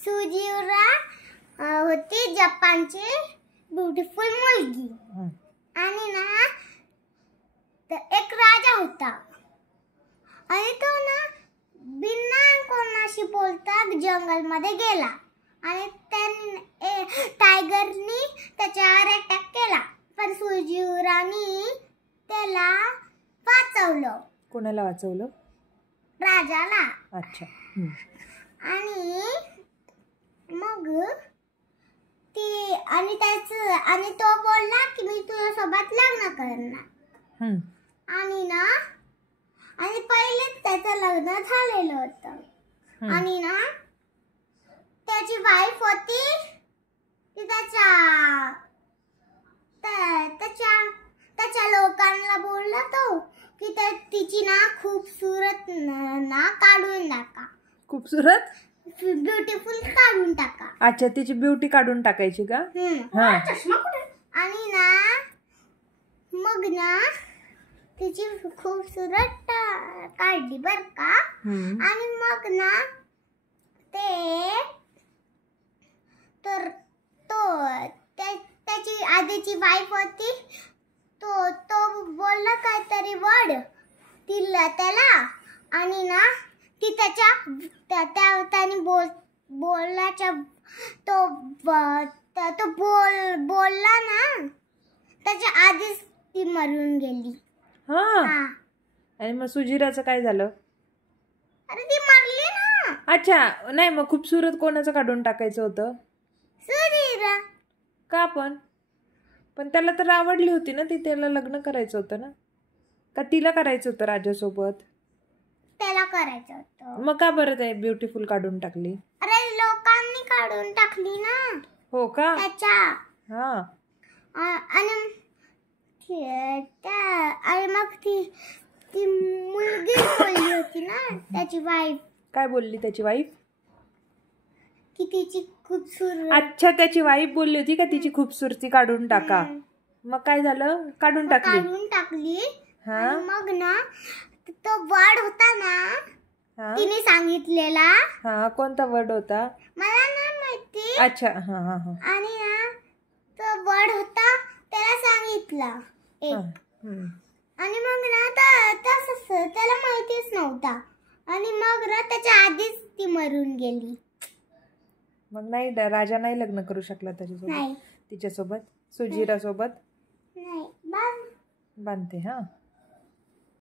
सुजिरा होती जपानची ब्युटिफुल मुलगी आणि ना एक राजा होता आणि तो ना बिना कोणाशी बोलता जंगल मध्ये गेला आणि टायगरनी त्याच्यावर अटॅक केला पण सुजिरानी त्याला वाचवलं. कोणाला वाचवलं? राजाला. अच्छा. आणि मग आणि तो बोलला की मी तुझ्यासोबत लग्न करणार. आणि पहिलेच त्याचं लग्न झालेलं होतं आणि ना त्याची वाईफ होती ती त्याच्या लोकांना बोलला तो की तिची ना खूपसूरत ना काढून टाका. खूपसूरत ब्युटिफुल काढून टाका. अच्छा, तिची ब्युटी काढून टाकायची का? आणि ना मग ना तिची खूपसूरत काढली बर का. आणि मग ना त्याची आधीची वाईफ होती तो बोलला काहीतरी वर्ड त्याला आणि ना ती त्याने बोलल्याच्या तो बोलला ना त्याच्या आधीच ती मरून गेली. आणि मग सुजिराचं काय झालं? अरे ती मरली ना. अच्छा, नाही मग खूपसूरत कोणाचं काढून टाकायचं होतं? सुजिरा. का पण त्याला तर आवडली होती ना ती, त्याला लग्न करायचं होतं ना, का तिला करायचं होतं राजासोबत? त्याला करायचं होतं. मग का बरं ते ब्युटिफुल काढून टाकली? अरे लोकांनी काढून टाकली ना. हो का? त्याच्या आणि मग ती मुलगी बोलली होती ना त्याची वाईफ. काय बोलली त्याची वाईफ? की तिची खूपसूरत. अच्छा, त्याची वाईफ बोलली होती का तिची खूपसूरती काढून टाका. मग काय झालं? काढून टाकली. मग ना तो वर्ड होता ना तिने सांगितलेला. कोणता वर्ड होता? मला नाही माहिती. अच्छा. आणि ना तो वर्ड होता त्याला सांगितला आणि मग ना तसंच त्याला माहितीच नव्हता आणि मग ना त्याच्या आधीच ती मरून गेली. मग नाही, राजा नाही लग्न करू शकला त्याच्यासोबत? तिच्यासोबत, सुजिरा सोबत? नाही. बांधते.